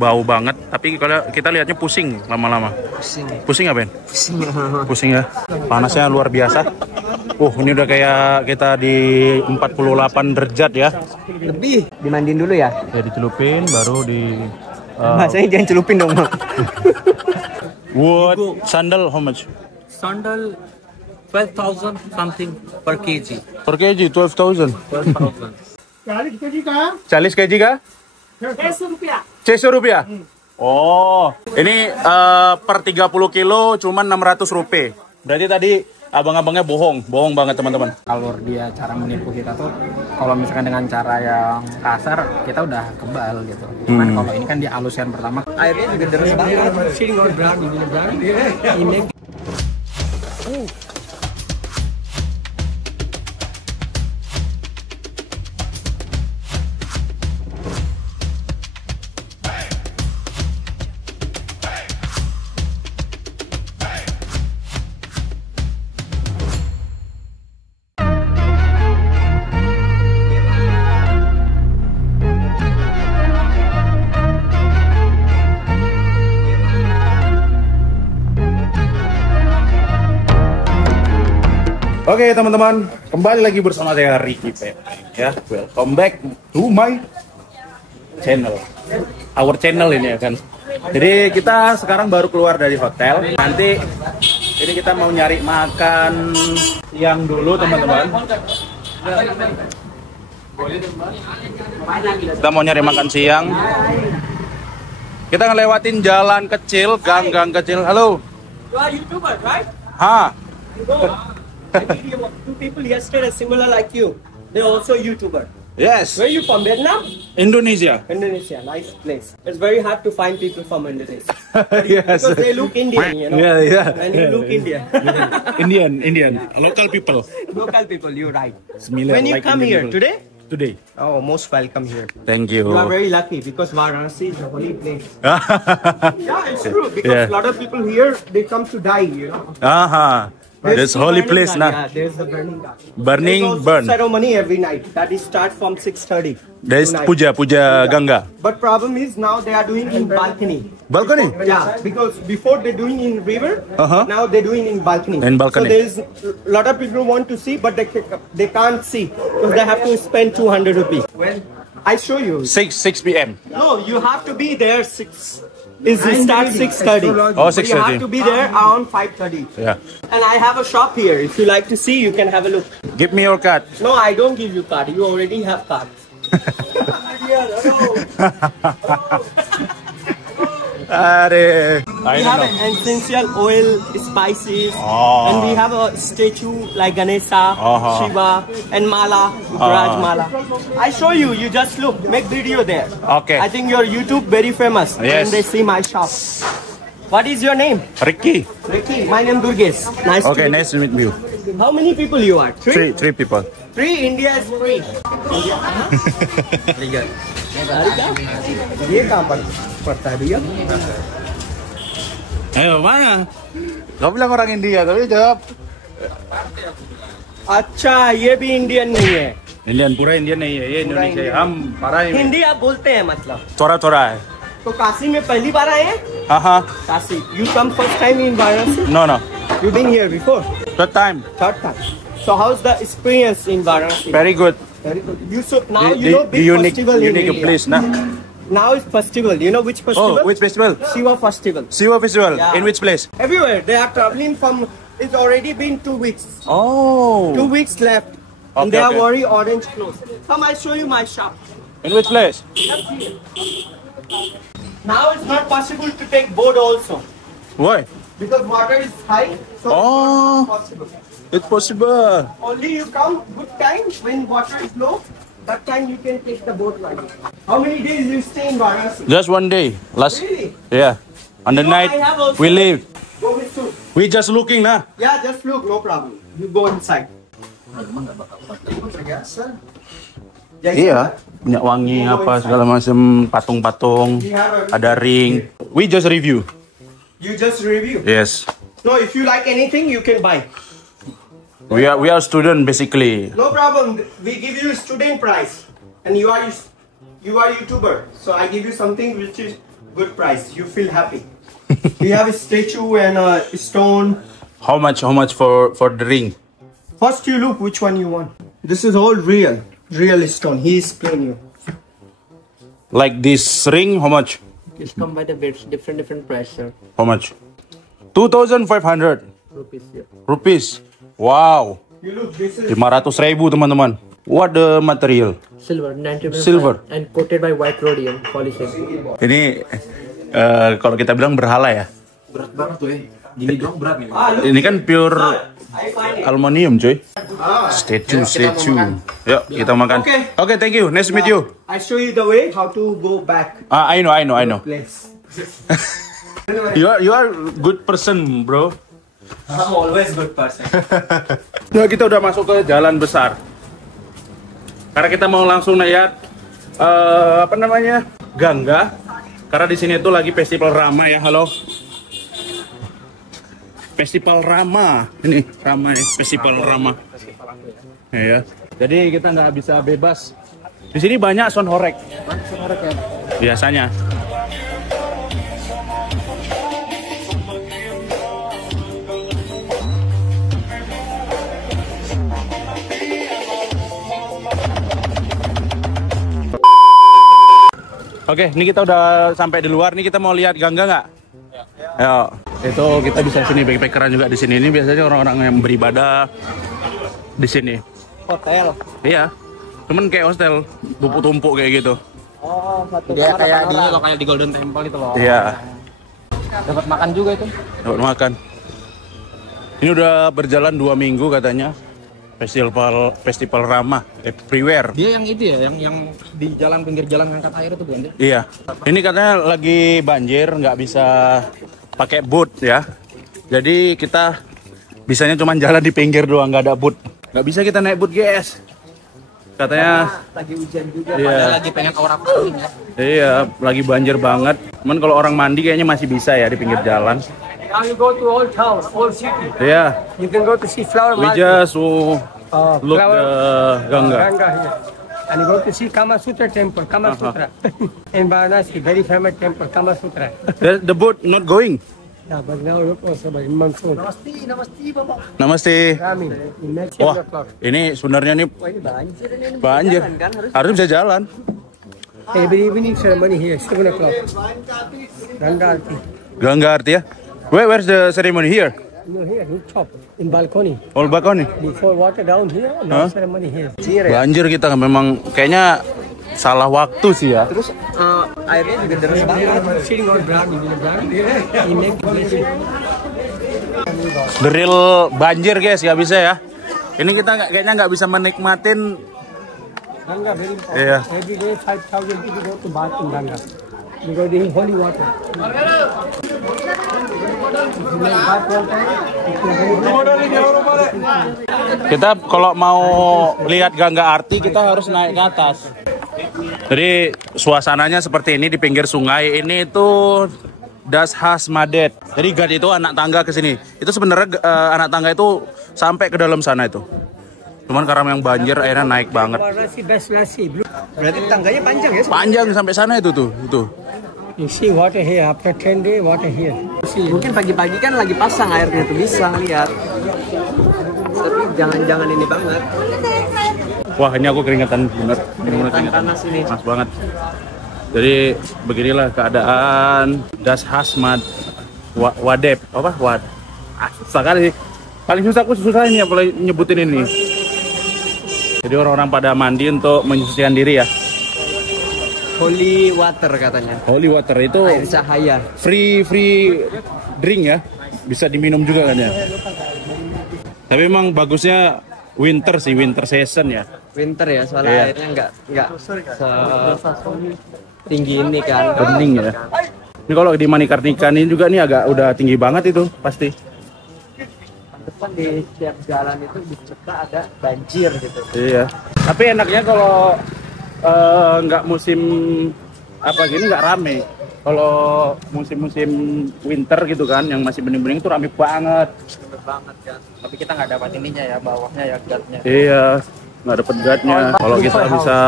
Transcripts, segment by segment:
Bau banget, tapi kalau kita lihatnya pusing lama-lama. Pusing apa, Ben? Pusing ya. Panasnya luar biasa. Ini udah kayak kita di 48 derajat ya. Lebih. Dimandiin dulu ya? Ya dicelupin, baru di... Masanya jangan celupin dong. What? Sandal how much? Sandal 12,000 something per kg. Per kg 12,000. 12,000. 40 kg kah? 600 rupiah. Oh, ini per 30 kilo cuma 600 rupiah. Berarti tadi abang-abangnya bohong banget teman-teman. Kalau dia cara menipu kita tuh, kalau misalkan dengan cara yang kasar, kita udah kebal gitu. Cuman kalau ini kan dia haluskan pertama, airnya juga deras banget. Oke teman-teman, kembali lagi bersama saya Ricky Pep. Ya, welcome back to my channel, our channel ini ya kan. Jadi kita sekarang baru keluar dari hotel. Nanti ini kita mau nyari makan siang dulu teman-teman. Kita mau nyari makan siang. Kita ngelewatin jalan kecil, gang-gang kecil. Halo. You are YouTuber, right? Ha. I did two people yesterday similar like you. They're also YouTuber. Yes. Where are you from? Vietnam? Indonesia. Indonesia, nice place. It's very hard to find people from Indonesia. Yes. Because they look Indian, you know. Yeah. And you look Indian. Indian, local people. Local people, you're right. Similar, When you like come Indian here people. today? Today. Oh, most welcome here. Thank you. You are very lucky because Varanasi is a holy place. Yeah, it's true. Because a lot of people here, they come to die, you know. This holy place, Yeah, there's the burning God. Burning, burn. Ceremony every night. That is start from 6:30. There's puja Ganga. But problem is now they are doing in balcony. Balcony? Yeah, because before they doing in river, now they're doing in balcony. In balcony. So there's a lot of people want to see, but they can't see because they have to spend 200 rupees. Well, I show you. 6 p.m. No, you have to be there 6. It starts 6:30. Oh, So you 6:30. have to be there around 5:30. Yeah. And I have a shop here. If you like to see, you can have a look. Give me your card. No, I don't give you card. You already have card. We have an essential oil, spices, and we have a statue like Ganesha, Shiva, and Mala, Raj Mala. I show you. You just look. Make video there. Okay. I think your YouTube very famous. Yes. And they see my shop. What is your name? Ricky. Ricky. My name Durges. Nice to meet Nice to meet you. you. How many people you are? Three? Three people. Three. India is free. ये कहाँ पर पड़ता है भैया? Ayo mana? Kau bilang orang India, tapi jawab. अच्छा ये भी इंडियन नहीं है. Indian pura Indian नहीं है, ये Indonesia है. हम parah ini. हिंदी आप बोलते हैं मतलब. थोड़ा है. तो काशी में पहली बार आए हैं? Kashi. You come first time in Varanasi? No. You been here before? Third time. Third time. So how's the experience in Varanasi? Very good. Very good. You so now you know big festival in unique India. place, nah. Now it's festival. You know which festival? Oh, which festival? Shiva festival. Shiva festival. Yeah. In which place? Everywhere. They are traveling from. It's already been 2 weeks. Oh. 2 weeks left. And they are wearing orange clothes. Come, I show you my shop. In which place? Now it's not possible to take boat also. Why? Because water is high. So it's not possible. It's possible. Only you come good time when water is low. That time you can take the boat ride. How many days you stay in Varanasi? Just one day. Really? Yeah. On the night, I have also- we leave. Go with two. We just looking, nah. Yeah, just look, no problem. You go inside. Iya, minyak wangi apa segala macam, patung-patung, ada ring. We just review. You just review. Yes. No, if you like anything, you can buy. We are student basically. No problem. We give you student price, and you are YouTuber, so I give you something which is good price. You feel happy. We have a statue and a stone. How much for the ring? First you look which one you want. This is all real stone. He is playing you. Like this ring, how much? It's come by the bits, different price, sir. How much? 2,500 Rupees, yeah. rupees. Wow. You look, this is 500,000 teman-teman. What the material? Silver, 90%. Silver. And coated by white rhodium polishing. Ini kalau kita bilang berhala ya. Berat banget tuh ya. Gini doang berat nih. Ini kan pure I find it. aluminium, coy. Statue. Yuk, kita makan. Okay. Thank you. Nice to meet you. I show you the way how to go back. I know. Place. You are good person, bro. I'm always good person. Nah, kita udah masuk ke jalan besar. Karena kita mau langsung lihat Gangga. Karena di sini tuh lagi festival Rama ya. Halo. Festival Rama. Ini Rama nih, festival Rama. Ya. Jadi kita nggak bisa bebas. Di sini banyak sound horek. Ya. Biasanya. Oke, ini kita udah sampai di luar. Nih kita mau lihat Gangga nggak? Ya. Itu kita bisa sini backpackeran juga di sini. Ini biasanya orang-orang yang beribadah di sini. Hotel. Iya. Cuman kayak hostel, tumpuk-tumpuk kayak gitu. Oh, satu Dia kamar kayak apa di orang? lo kayak di Golden Temple itu loh. Iya. Dapat makan juga itu. Dapat makan. Ini udah berjalan 2 minggu katanya. Festival Rama everywhere. Dia yang itu ya, yang di jalan pinggir jalan ngangkat air itu bukan dia? Iya. Ini katanya lagi banjir, nggak bisa pakai boot ya. Jadi kita bisanya cuma jalan di pinggir doang, nggak ada boot. Nggak bisa kita naik boot, guys. Katanya Lagi hujan juga. iya. Padahal lagi pengen aura paling ya. Iya, lagi banjir banget. Cuman kalau orang mandi kayaknya masih bisa ya di pinggir jalan. Now you go to old town, old city. Iya. You can go to see flower We market. just look flower- the Gangga. Ganga here. And you go to see Kama Sutra temple, Kama Sutra. In Varanasi, very famous temple, Kama Sutra. The boat not going. Yeah, but now look also by monsoon. Namaste. Rami, in next Wah, 7 o'clock. ini sebenarnya nih Oh, ini banjir ini. banjir. Harus bisa jalan. Every evening ceremony here, 7 o'clock. Ganga Aarti. Gangga Arti ya. Where's the ceremony here? No, here, rooftop, in balcony. All balcony. Before water down here, no ceremony here. Banjir kita memang kayaknya salah waktu sih ya. Terus airnya juga deras banget. Sitting on ground, in the ground, he make the blessing. The real banjir guys, nggak bisa ya. Ini kita kayaknya nggak bisa menikmatin. Ganga very important. Iya. Every day 5,000 people go to bath in Ganga. Because this is holy water. Kita kalau mau lihat Gangga Arti kita harus naik ke atas. Jadi suasananya seperti ini di pinggir sungai. Ini tuh Das Has Madet. Jadi guard itu anak tangga ke sini. Itu sebenarnya anak tangga itu sampai ke dalam sana itu. Cuman karena yang banjir airnya naik banget. Varanasi best nasi. Berarti tangganya panjang ya? Panjang sampai sana itu tuh. You see water here after 10 days water here. Mungkin pagi-pagi kan lagi pasang airnya tuh bisa lihat. Tapi jangan-jangan ini banget. Wah, ini aku keringetan bener. Keringetan Panas ini. panas banget. Jadi beginilah keadaan Das Hasmad Wadep apa Wad. Susah kali. Paling susah ini apalagi nyebutin ini. Jadi orang-orang pada mandi untuk menyucikan diri ya. Holy water katanya. Holy water itu Air cahaya. free drink ya. Bisa diminum juga kan ya. Tapi emang bagusnya winter season ya. Winter ya, soalnya Iya. airnya nggak tinggi ini kan. Bening ya. Ini kalau di Manikarnika ini juga nih agak udah tinggi banget itu pasti. Depan di setiap jalan itu di dekat ada banjir gitu. Iya. Tapi enaknya kalau nggak musim apa gini nggak rame. kalau musim-musim winter gitu kan, yang masih bening-bening itu rame banget. Bener banget kan. Tapi kita nggak dapat ininya ya, bawahnya ya guardnya. Iya, nggak dapet guardnya. Kalau kita bisa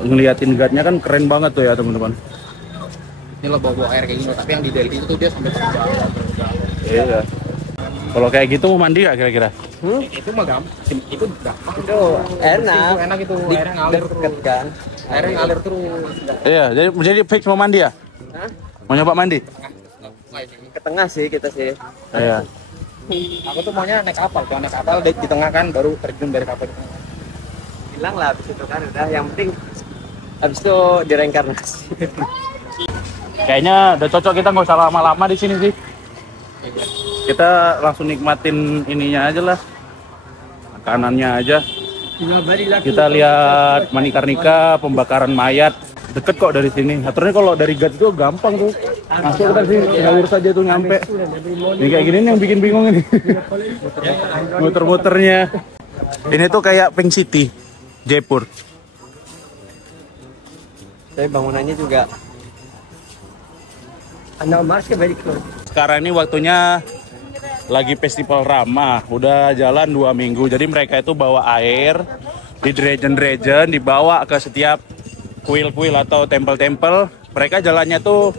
ngeliatin guardnya kan keren banget tuh ya teman-teman. Ini lo bawa air kayak gini, tapi yang di Delhi itu dia sampai terbang. Iya. Kalau kayak gitu mau mandi nggak kira-kira? Itu mah gampang. Itu gampang. Itu enak. Itu enak itu, airnya ngalir Deket terus. kan. Airnya ngalir terus. Iya, jadi fix mau mandi ya? Hah? Mau nyoba mandi? Ke tengah sih kita sih. Iya. Aku tuh maunya naik kapal. Kalau naik kapal di tengah kan baru terjun dari kapal itu. Hilang lah habis itu kan udah. Yang penting habis itu direinkarnasi. Kayaknya udah cocok, kita nggak usah lama-lama di sini sih. Kita langsung nikmatin ininya aja lah, makanannya aja. Kita lihat Manikarnika, pembakaran mayat, deket kok dari sini. Aturnya kalau dari Ghat itu gampang tuh, masuk kan sih, ngalur saja tuh nyampe. Ini kayak gini nih yang bikin bingung ini, muter-muternya. Ini tuh kayak Pink City, Jaipur. Tapi bangunannya juga Sekarang ini waktunya lagi festival Rama, udah jalan 2 minggu. Jadi mereka itu bawa air di region-region, dibawa ke setiap kuil-kuil atau tempel-tempel. Mereka jalannya tuh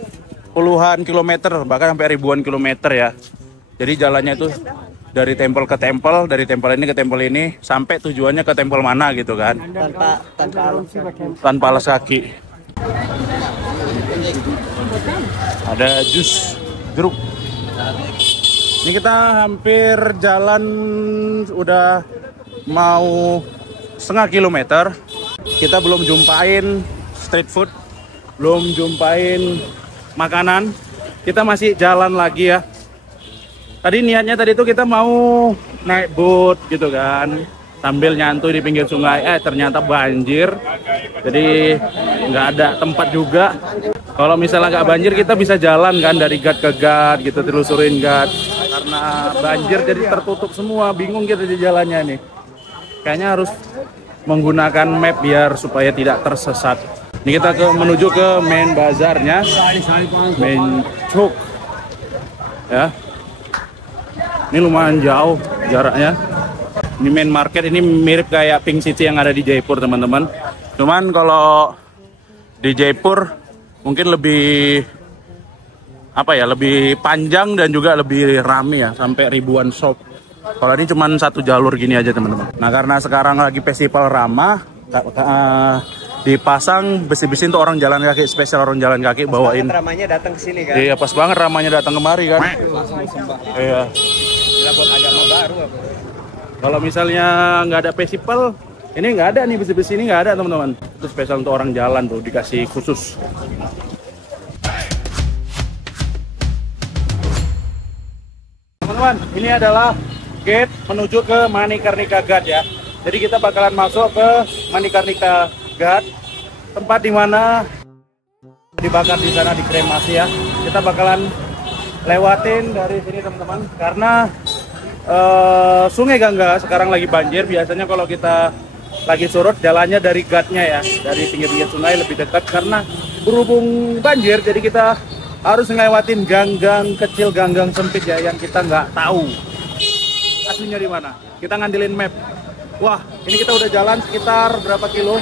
puluhan kilometer, bahkan sampai ribuan kilometer ya. Jadi jalannya tuh dari tempel ke tempel, dari tempel ini ke tempel ini, sampai tujuannya ke tempel mana gitu kan. Tanpa alas kaki. Ada jus jeruk. Ini kita hampir jalan udah mau setengah kilometer. Kita belum jumpain street food, belum jumpain makanan. Kita masih jalan lagi ya. Tadi niatnya tadi tuh kita mau naik boat gitu kan, sambil nyantuy di pinggir sungai. Ternyata banjir, jadi nggak ada tempat juga. Kalau misalnya nggak banjir, kita bisa jalan kan dari Ghat ke Ghat gitu, telusurin Ghat. Karena banjir jadi tertutup semua, bingung kita di jalannya nih. Kayaknya harus menggunakan map biar supaya tidak tersesat. Ini kita menuju ke main bazarnya, main chok. Ya, ini lumayan jauh jaraknya. Ini main market, ini mirip kayak Pink City yang ada di Jaipur teman-teman. Cuman kalau di Jaipur mungkin lebih lebih panjang dan juga lebih rame ya, sampai ribuan shop. Kalau ini cuma satu jalur gini aja teman-teman. Nah karena sekarang lagi festival Rama, dipasang besi-besi untuk orang jalan kaki, spesial orang jalan kaki bawain. Ramanya datang ke sini kan. Iya pas banget ramanya datang kemari kan. Iya. Buat agama baru. Kalau misalnya nggak ada festival, ini nggak ada nih, besi-besi ini nggak ada teman-teman. Itu spesial untuk orang jalan tuh, dikasih khusus. Teman-teman, ini adalah gate menuju ke Manikarnika Ghat ya. Jadi kita bakalan masuk ke Manikarnika Ghat, tempat dimana dibakar di sana, dikremasi ya. Kita bakalan lewatin dari sini teman-teman, karena Sungai Gangga sekarang lagi banjir. Biasanya kalau kita lagi surut jalannya dari Ghatnya ya, dari pinggir-pinggir sungai lebih dekat. Karena berhubung banjir, jadi kita harus ngelewatin gang-gang kecil, gang-gang sempit ya, yang kita nggak tahu aslinya di mana. Kita ngandelin map. Wah, ini kita udah jalan sekitar berapa kilo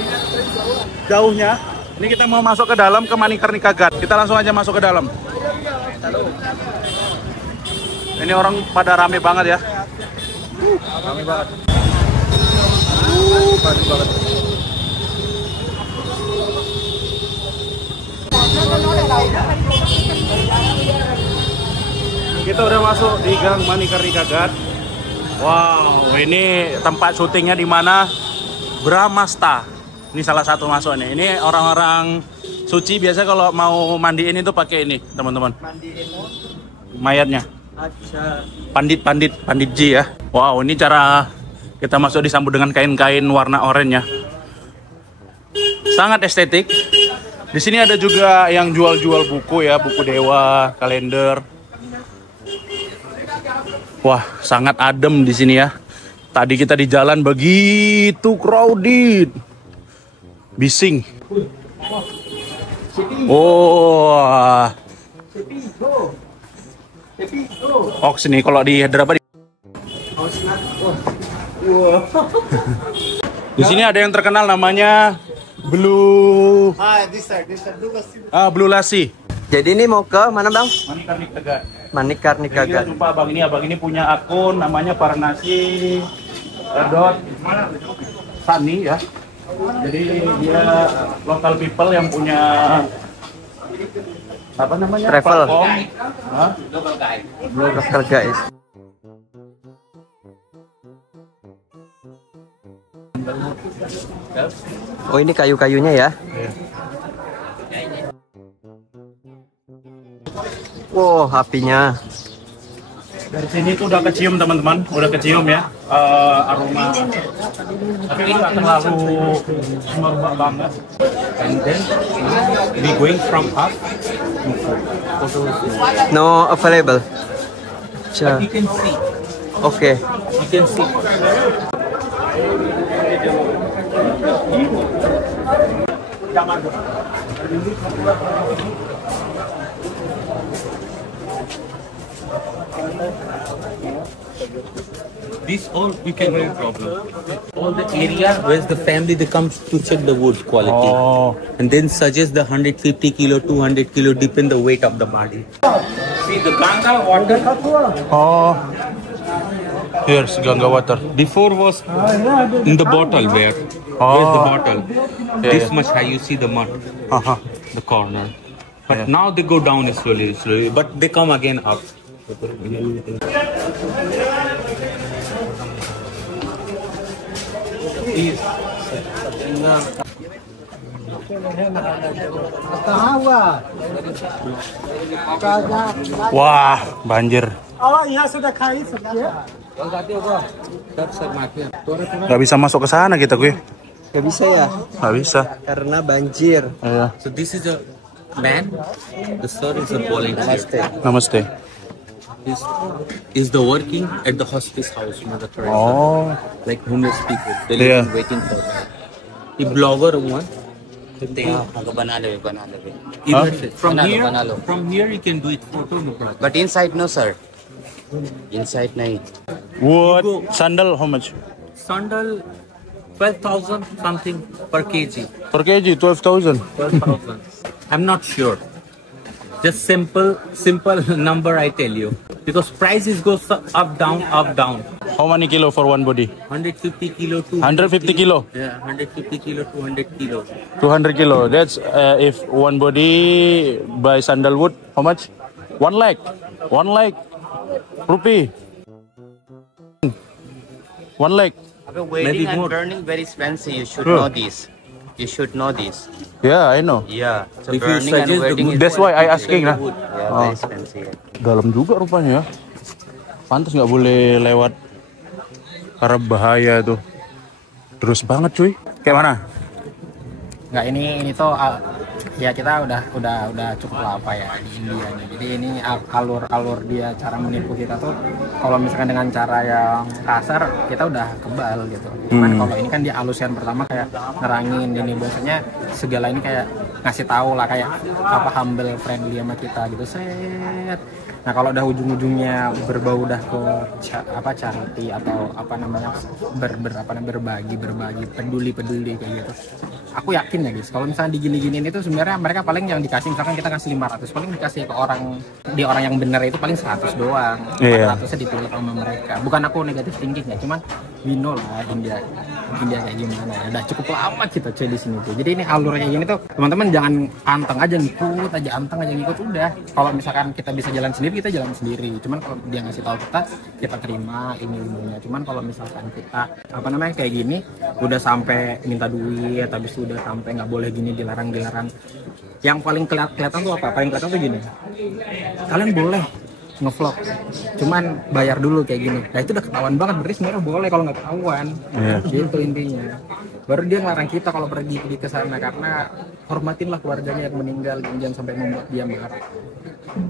jauhnya. Ini kita mau masuk ke dalam ke Manikarnika Ghat. Kita langsung aja masuk ke dalam. Ini orang pada rame banget ya. Rame banget. Padat banget. Kita udah masuk di Gang Manikarnika Ghat. Wow, ini tempat syutingnya di mana? Brahmasta. Ini salah satu masuk nih. Ini orang-orang suci biasa kalau mau mandiin itu pakai ini, teman-teman. Mayatnya. Panditji ya. Wow, ini cara kita masuk disambut dengan kain-kain warna oranye ya. Sangat estetik. Di sini ada juga yang jual-jual buku ya, buku dewa, kalender. Wah, sangat adem di sini ya. Tadi kita di jalan begitu crowded. Bising. Oh. Ox nih kalau di header apa? Di sini ada yang terkenal namanya Blue. Blue Lassi. Jadi ini mau ke mana bang? Manik Tegal. Manik Karnik Jadi Gagan. jangan lupa abang ini punya akun namanya Parnasi dot Sani ya. Jadi dia local people yang punya apa namanya? Travel. Platform. Hah? Local guys. Oh ini kayu-kayunya ya? Wow, apinya. Dari sini tuh udah kecium teman-teman, udah kecium ya aroma. Tapi nggak terlalu merebak banget. And then we going from up. No available. You can see. Oke. You can see. This all you can no problem. All the area where the family they comes to check the wood quality and then suggest the 150 kilo, 200 kilo depend the weight of the body. See the Ganga water. Oh, here's Ganga water. Before was in the bottle where's the bottle? This much high you see the mud, the corner. But now they go down slowly, but they come again up. Wah, banjir. Gak bisa masuk ke sana kita, gue. Gak bisa ya? Gak bisa. Karena banjir. Iya. So this is a man. The sir is a volunteer. Namaste. Is the working at the hospice house, Mother Teresa. Oh, Like homeless people. They Yeah. live waiting for that. The blogger one. From here you can do it photo no problem. But inside no sir. Inside nahi. wood sandal how much? Sandal 12,000 something per kg. Per kg 12,000. 12,000. I'm not sure. Just simple number I tell you. Because prices goes up down. How many kilo for one body? 150 kilo to 150 kilo. Yeah, 150 kilo to 100 kilo. 200 kilo. That's if one body by sandalwood. How much? 1 lakh. 1 lakh rupee. 1 lakh. Wedding and more. burning very expensive. You should Sure. know this. You should know this. Yeah, I know. Yeah. So If you burning and suggest the wedding good- is That's why I asking lah. yeah, very expensive. Dalam juga rupanya ya. Pantas nggak boleh lewat karena bahaya tuh. Terus banget cuy. Kayak mana? Nggak, ini tuh ya kita udah cukup lama ya di India nih. Jadi ini alur dia cara menipu kita tuh kalau misalkan dengan cara yang kasar kita udah kebal gitu. Cuman kalau ini kan dia alusian pertama kayak nerangin ini biasanya segala ini kayak ngasih tahu lah kayak apa humble friendly sama kita gitu set. Nah kalau udah ujung-ujungnya berbau udah ke charity atau apa namanya berbagi peduli kayak gitu. Aku yakin ya guys, kalau misalnya digini-giniin itu sebenarnya mereka paling yang dikasih misalkan kita kasih 500, paling dikasih ke orang yang benar itu paling 100 doang. Iya. 400-nya ditolak sama mereka. Bukan aku negatif thinking ya, cuman we know lah India kayak gimana ya. Udah cukup lama kita cuy di sini tuh. Jadi ini alurnya gini tuh, teman-teman jangan anteng aja ngikut udah. Kalau misalkan kita bisa jalan sendiri, kita jalan sendiri. Cuman kalau dia ngasih tahu kita terima ini ilmunya. Cuman kalau misalkan kita kayak gini, udah sampai minta duit, habis itu udah sampai nggak boleh gini dilarang. Yang paling kelihatan tuh apa? Paling kelihatan tuh gini. Kalian boleh ngevlog, cuman bayar dulu kayak gini. Nah itu udah ketahuan banget, berarti sebenarnya boleh kalau nggak ketahuan. Gitu intinya. Baru dia ngelarang kita kalau pergi ke sana karena hormatinlah keluarganya yang meninggal, jangan sampai membuat dia marah.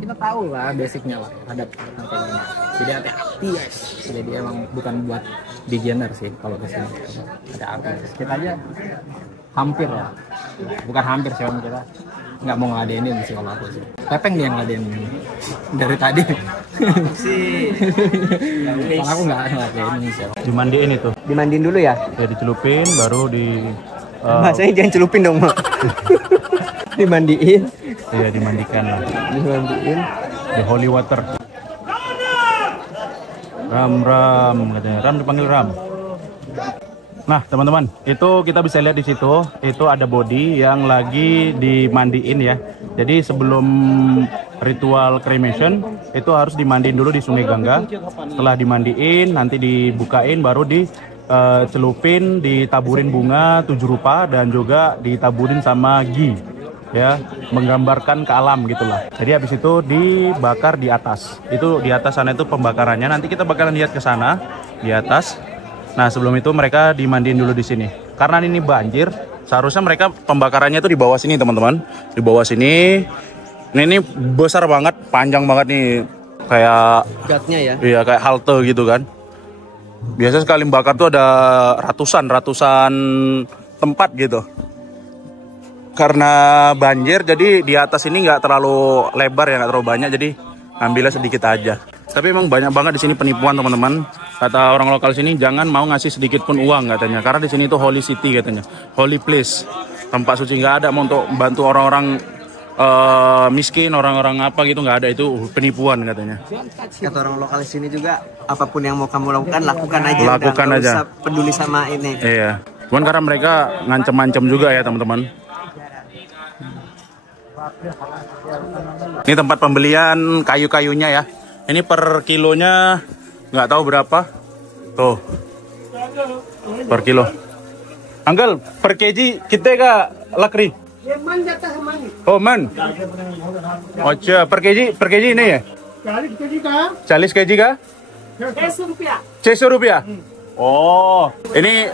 Kita tahu lah basicnya lah ada kayak gini. Jadi hati-hati guys. Jadi emang bukan buat beginner sih kalau kesini. Hati-hati. Kita aja hampir ya, bukan hampir sih kita nggak mau ngeladenin sih kalau aku sih. Pepeng dia yang ngeladenin dari tadi. Kalau aku nggak ngeladenin sih. Dimandiin itu. Dimandiin dulu ya? Ya dicelupin, baru di... Bahasanya jangan celupin dong, Mak. Dimandiin. Iya, dimandikan lah. Dimandiin. Di holy water. Ram, katanya. Ram dipanggil Ram. Nah, teman-teman, itu kita bisa lihat di situ, itu ada body yang lagi dimandiin ya. Jadi sebelum ritual cremation itu harus dimandiin dulu di Sungai Gangga. Setelah dimandiin, nanti dibukain, baru dicelupin, ditaburin bunga 7 rupa dan juga ditaburin sama ghee. Ya, menggambarkan ke alam gitulah. Jadi habis itu dibakar di atas. Itu di atas sana itu pembakarannya. Nanti kita bakalan lihat ke sana di atas. Nah, sebelum itu mereka dimandiin dulu di sini. Karena ini banjir, seharusnya mereka pembakarannya itu di bawah sini, teman-teman. Di bawah sini. Ini besar banget, panjang banget nih. Kayak Gatnya ya. Iya, kayak halte gitu kan. Biasa sekali bakar tuh ada ratusan tempat gitu. Karena banjir, jadi di atas ini nggak terlalu lebar ya, nggak terlalu banyak, jadi ambilnya sedikit aja. Tapi emang banyak banget di sini penipuan, teman-teman. Kata orang lokal sini, jangan mau ngasih sedikit pun uang katanya, karena di sini itu holy city katanya, holy place, tempat suci. Nggak ada mau untuk bantu orang-orang miskin, orang-orang apa gitu, nggak ada. Itu penipuan katanya. Kata orang lokal sini juga, apapun yang mau kamu lakukan, lakukan aja. Lakukan udah, aja. Nggak usah peduli sama ini. Iya. Cuman karena mereka ngancem-ngancem juga ya, teman-teman. Ini tempat pembelian kayu-kayunya ya. Ini per kilonya nggak tahu berapa. Tuh. Per kilo. Uncle, per kg kita ka lakri? Oh, man. Ocha, per kg ini ya? 40 kg ka? 600 rupiah. Oh, ini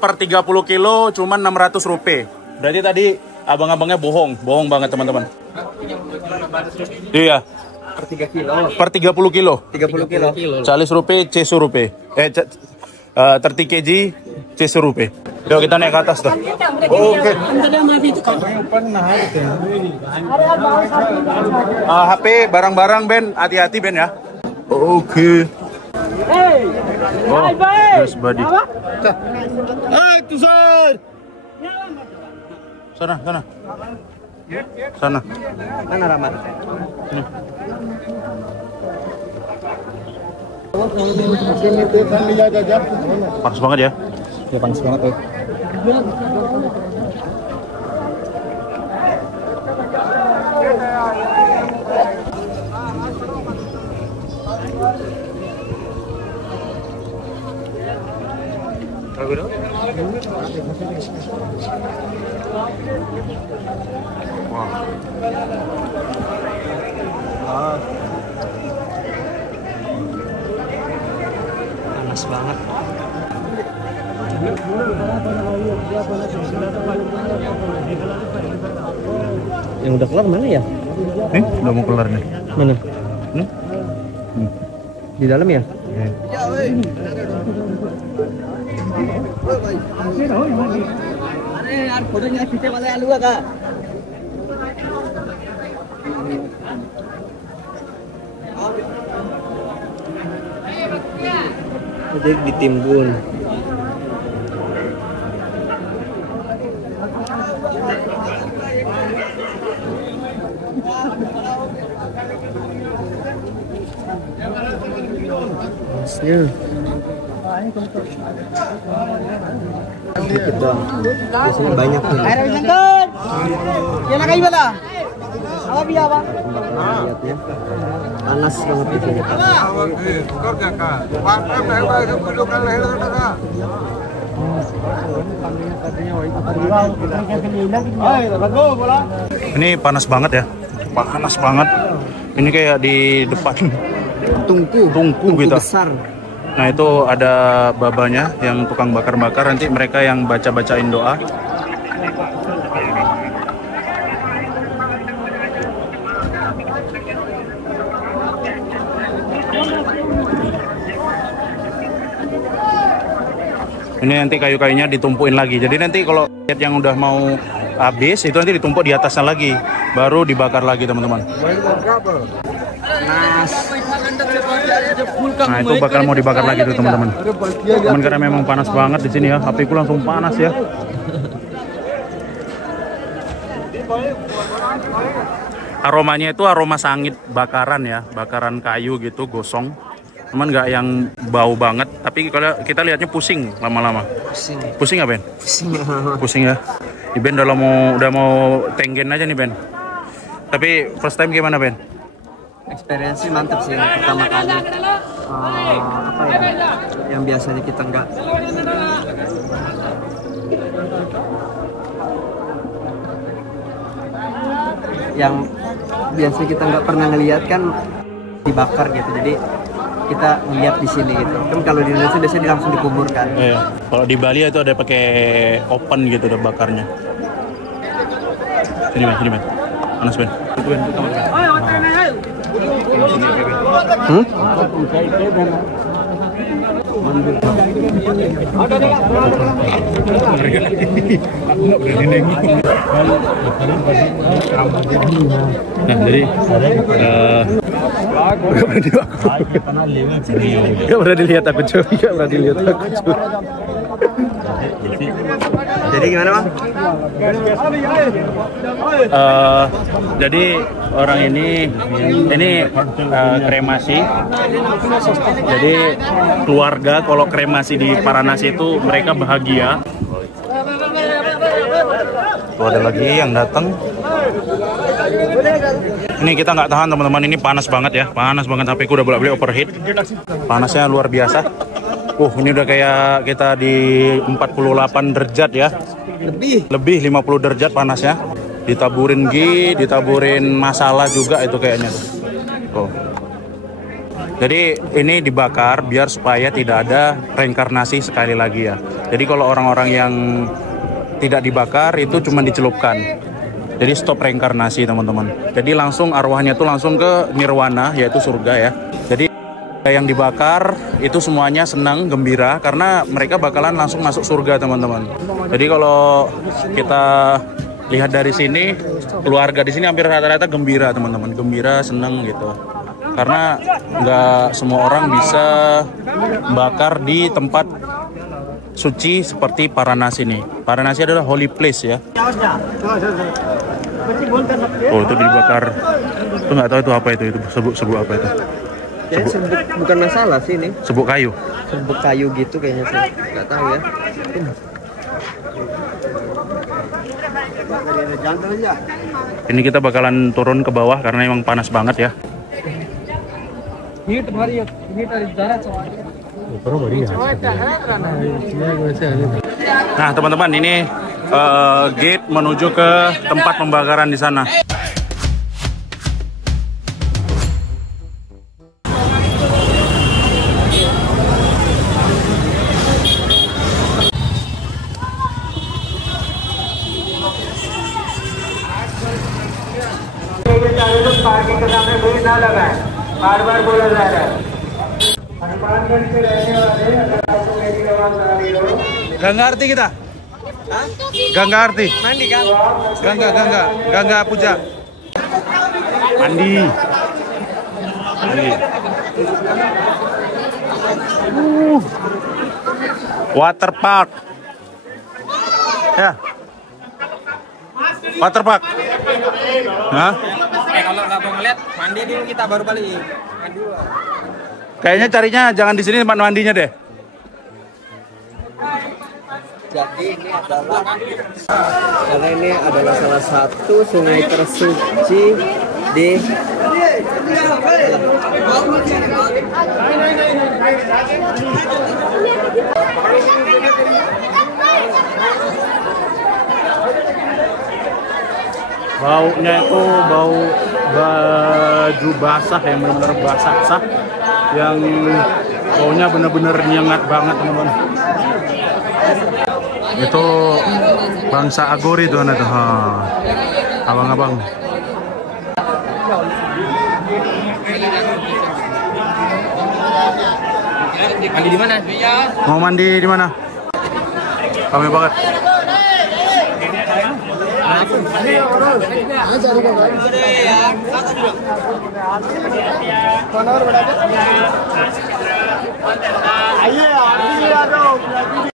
per 30 kilo cuma 600 rupiah. Berarti tadi abang-abangnya bohong banget, teman-teman. Iya. Per 3 kilo. Per 30 kilo. 30 kilo. 40 rupiah, 600 rupiah. 30 kg, 600 rupiah. Yuk kita naik ke atas tuh. Oke. HP, barang-barang Ben, hati-hati Ben ya. Oke. Oh, yes buddy. Hey, Tusan. Sana. Mana Rama? Ini. Panas banget ya. Ya panas banget tuh. Panas banget. Yang udah kelar mana ya? Udah mau kelar nih. Mana? Nih. Di dalam ya? Jadi ditimbun. Masnya. Dikit dong. Biasanya banyak nih. Lihatnya panas banget di sini. Ini panas banget ya. Panas banget. Ini kayak di depan tungku gitu. Besar. Nah, itu ada babanya yang tukang bakar-bakar, nanti mereka yang baca-bacain doa. Ini nanti kayu-kayunya ditumpuin lagi. Jadi nanti kalau yang udah mau habis itu nanti ditumpuk di atasnya lagi, baru dibakar lagi teman-teman. Nah itu bakal mau dibakar lagi tuh teman-teman. Cuman karena memang panas banget di sini ya, HP ku langsung panas ya. Aromanya itu aroma sangit bakaran ya, bakaran kayu gitu, gosong. Cuman nggak yang bau banget, tapi kalau kita lihatnya pusing lama-lama. Pusing ya Ben? Pusing ya. Ini Ben udah mau tenggen aja nih Ben. Tapi first time gimana Ben? Experience mantap sih, pertama kali. Apa ya? Yang biasanya kita nggak. Yang biasa kita nggak pernah ngelihat kan dibakar gitu. Jadi kita ngeliat di sini gitu. Kan kalau di Indonesia biasanya langsung dikuburkan. Iya. Kalau di Bali itu ada pakai open gitu udah bakarnya. Sini Ben. Panas Ben. Itu Ben. Nah jadi gak pernah dilihat aku cuy, Jadi gimana Bang? Jadi orang ini kremasi. Jadi keluarga kalau kremasi di Varanasi itu mereka bahagia. Tuh ada lagi yang datang. Ini kita nggak tahan teman-teman, ini panas banget ya, panas banget, HP ku udah bolak-balik overheat, panasnya luar biasa. Ini udah kayak kita di 48 derajat ya, lebih 50 derajat panasnya. Ditaburin ditaburin masalah juga itu kayaknya tuh. Jadi ini dibakar biar supaya tidak ada reinkarnasi sekali lagi ya. Jadi kalau orang-orang yang tidak dibakar itu cuma dicelupkan. Jadi stop reinkarnasi teman-teman. Jadi langsung arwahnya tuh langsung ke nirwana, yaitu surga ya. Jadi yang dibakar itu semuanya senang, gembira karena mereka bakalan langsung masuk surga teman-teman. Jadi kalau kita lihat dari sini, keluarga di sini hampir rata-rata gembira teman-teman, gembira, senang gitu. Karena nggak semua orang bisa bakar di tempat suci seperti Varanasi ini. Varanasi adalah holy place ya. Oh itu dibakar. Itu nggak tahu itu apa itu sebut apa itu? Kayaknya sebut bukan masalah sih ini. Sebut kayu. Sebut kayu gitu kayaknya sih. Nggak tahu ya. Ini kita bakalan turun ke bawah karena emang panas banget ya. Nah teman-teman ini gate menuju ke tempat pembakaran di sana. Parking के सामने भीड़ ना लगाए, बार-बार बोला जा रहा है। हनुमानगढ़ से रहने वाले अगर आपको मेरी आवाज आ रही हो, Gangga Arti kita? Gangga Arti? Mandi kan? Gangga Puja. Mandi. Water park. Ya. Water park. Hah? Kalau nggak mau ngeliat, mandi dulu kita baru balik. Kayaknya carinya jangan di sini tempat mandinya deh. Jadi ini adalah salah satu sungai tersuci di Baunya itu bau baju basah yang benar-benar basah, yang baunya benar-benar nyengat banget teman-teman. Itu bangsa Agori tuh anak tuh, abang-abang. Mandi di mana? Mau mandi di mana? Kami banget. आइए